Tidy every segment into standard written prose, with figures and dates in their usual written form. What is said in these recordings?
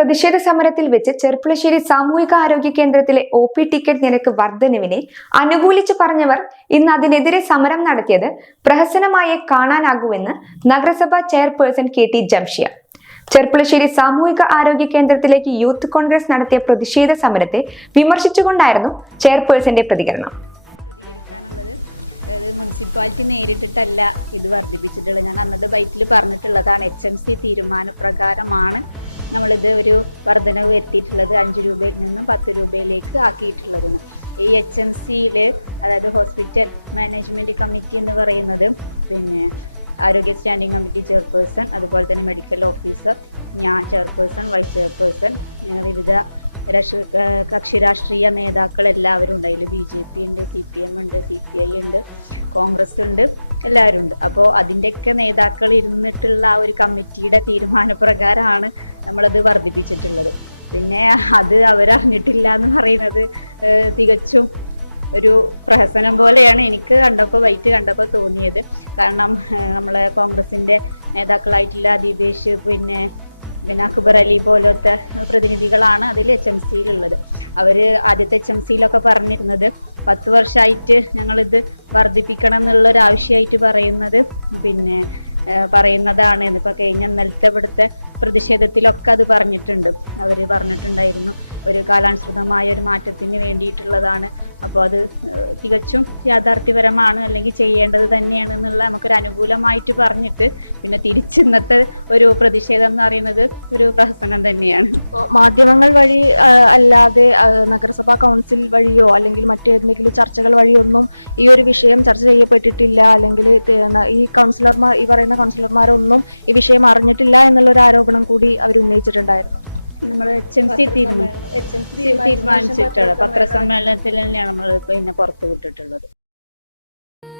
പ്രതിഷേധ സമരത്തിൽ വെച്ച് ചെർപ്പുളശ്ശേരി സാമൂഹിക ആരോഗ്യ കേന്ദ്രത്തിലെ OP ടിക്കറ്റ് നിരക്ക് വർധനവിനെ അനുകൂലിച്ചു പറഞ്ഞവർ ഇന്ന് അതിനെതിരെ സമരം നടത്തിയത് പ്രഹസനമായി കാണാനാകുമെന്ന് നഗരസഭാ ചെയർപേഴ്സൺ KT ജംഷിയ. ചെർപ്പുളശ്ശേരി സാമൂഹിക ആരോഗ്യ കേന്ദ്രത്തിലേക്ക് യൂത്ത് കോൺഗ്രസ് നടത്തിയ പ്രതിഷേധ സമരത്തെ വിമർശിച്ചുകൊണ്ടായിരുന്നു ചെയർപേഴ്സന്റെ പ്രതികരണം. മുനിസിപ്പാലിറ്റി നേരിട്ടിട്ടല്ല ഇത് വർദ്ധിപ്പിച്ചിട്ടുള്ളത്. ഞാൻ അന്നത്തെ ബൈറ്റിൽ പറഞ്ഞിട്ടുള്ളതാണ്, HMC തീരുമാനപ്രകാരമാണ് നമ്മളിത് ഒരു വർധനവ് വരുത്തിയിട്ടുള്ളത്. 5 രൂപയിൽ നിന്നും 10 രൂപയിലേക്ക് ആക്കിയിട്ടുള്ളതെന്ന്. ഈ HMCയിൽ, അതായത് ഹോസ്പിറ്റൽ മാനേജ്മെൻറ്റ് കമ്മിറ്റി എന്ന് പറയുന്നത്, പിന്നെ ആരോഗ്യ സ്റ്റാൻഡിംഗ് കമ്മിറ്റി ചെയർപേഴ്സൺ, അതുപോലെ തന്നെ മെഡിക്കൽ ഓഫീസർ, ഞാൻ ചെയർപേഴ്സൺ, വൈസ് ചെയർപേഴ്സൺ, വിവിധ കക്ഷി രാഷ്ട്രീയ നേതാക്കൾ എല്ലാവരും ഉണ്ട്. അതിൽ BJP ഉണ്ട്, CPM ഉണ്ട്, CPI ഉണ്ട്, കോൺഗ്രസ് ഉണ്ട്, എല്ലാവരും ഉണ്ട്. അപ്പോൾ അതിൻ്റെയൊക്കെ നേതാക്കൾ ഇരുന്നിട്ടുള്ള ആ ഒരു കമ്മിറ്റിയുടെ തീരുമാനപ്രകാരമാണ് നമ്മളത് വർദ്ധിപ്പിച്ചിട്ടുള്ളത്. പിന്നെ അത് അവരറിഞ്ഞിട്ടില്ല എന്ന് പറയുന്നത് തികച്ചും ഒരു പ്രഹസനം പോലെയാണ് എനിക്ക് വൈറ്റ് കണ്ടപ്പോൾ തോന്നിയത്. കാരണം നമ്മളെ കോൺഗ്രസിൻ്റെ നേതാക്കളായിട്ടുള്ള ദീപേഷ്, പിന്നെ അക്ബർ അലി പോലത്തെ പ്രതിനിധികളാണ് അതിൽ HMCയിലുള്ളത്. അവർ ആദ്യത്തെ HMCയിലൊക്കെ പറഞ്ഞിരുന്നത് 10 വർഷമായിട്ട് ഞങ്ങളിത് വർദ്ധിപ്പിക്കണം എന്നുള്ളൊരു ആവശ്യമായിട്ട് പറയുന്നതാണ്. ഇപ്പോൾ കഴിഞ്ഞ ഇന്നലത്തെ ഇവിടുത്തെ പ്രതിഷേധത്തിലൊക്കെ അത് പറഞ്ഞിട്ടുണ്ട്. അവർ പറഞ്ഞിട്ടുണ്ടായിരുന്നു ഒരു കാലാനുസൃതമായ ഒരു മാറ്റത്തിന് വേണ്ടിയിട്ടുള്ളതാണ്. അപ്പോൾ അത് തികച്ചും യാഥാർത്ഥ്യപരമാണ്, അല്ലെങ്കിൽ ചെയ്യേണ്ടത് തന്നെയാണ് എന്നുള്ള നമുക്കൊരു അനുകൂലമായിട്ട് പറഞ്ഞിട്ട് പിന്നെ തിരിച്ചിന്നത്തെ ഒരു പ്രതിഷേധം എന്ന് പറയുന്നത് ഒരു പ്രഹസനം തന്നെയാണ്. മാധ്യമങ്ങൾ വഴി അല്ലാതെ നഗരസഭാ കൗൺസിൽ വഴിയോ അല്ലെങ്കിൽ മറ്റേതെങ്കിലും ചർച്ചകൾ വഴിയോ ഒന്നും ഈ ഒരു വിഷയം ചർച്ച ചെയ്യപ്പെട്ടിട്ടില്ല, അല്ലെങ്കിൽ ഈ കൗൺസിലർമാരൊന്നും ഈ വിഷയം അറിഞ്ഞിട്ടില്ല എന്നുള്ളൊരു ആരോപണം കൂടി അവർ ഉന്നയിച്ചിട്ടുണ്ടായിരുന്നു. നമ്മൾ HMC തീരുമാനിച്ചിട്ടുള്ള പത്രസമ്മേളനത്തിൽ തന്നെയാണ് നമ്മൾ പിന്നെ പുറത്തു വിട്ടിട്ടുള്ളത്.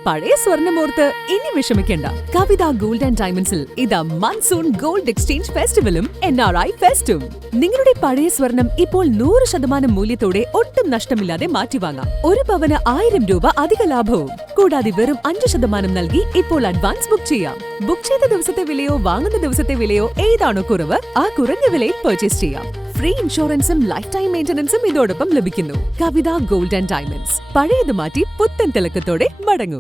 പഴയ സ്വർണ്ണമോർത്ത് ഇനി വിഷമിക്കേണ്ട. കവിത ഗോൾഡ് ആൻഡ് ഡയമണ്ട്സിൽ ഇതാ മൺസൂൺ ഗോൾഡ് എക്സ്ചേഞ്ച് ഫെസ്റ്റിവലും NRI ഫെസ്റ്റും. നിങ്ങളുടെ പഴയ സ്വർണം ഇപ്പോൾ 100% മൂല്യത്തോടെ ഒട്ടും നഷ്ടമില്ലാതെ മാറ്റിവാങ്ങാം. 1 പവന് 1000 രൂപ അധിക ലാഭവും. കൂടാതെ വെറും 5% നൽകി ഇപ്പോൾ അഡ്വാൻസ് ബുക്ക് ചെയ്യാം. ബുക്ക് ചെയ്ത ദിവസത്തെ വിലയോ വാങ്ങുന്ന ദിവസത്തെ വിലയോ ഏതാണോ കുറവ്, ആ കുറഞ്ഞ വിലയിൽ പർച്ചേസ് ചെയ്യാം. ഫ്രീ ഇൻഷുറൻസും ലൈഫ് ടൈം മെയിന്റനൻസും ഇതോടൊപ്പം ലഭിക്കുന്നു. കവിത ഗോൾഡ് ആൻഡ് ഡയമണ്ട്സ്. പഴയത് മാറ്റി പുത്തൻ തിളക്കത്തോടെ മടങ്ങൂ.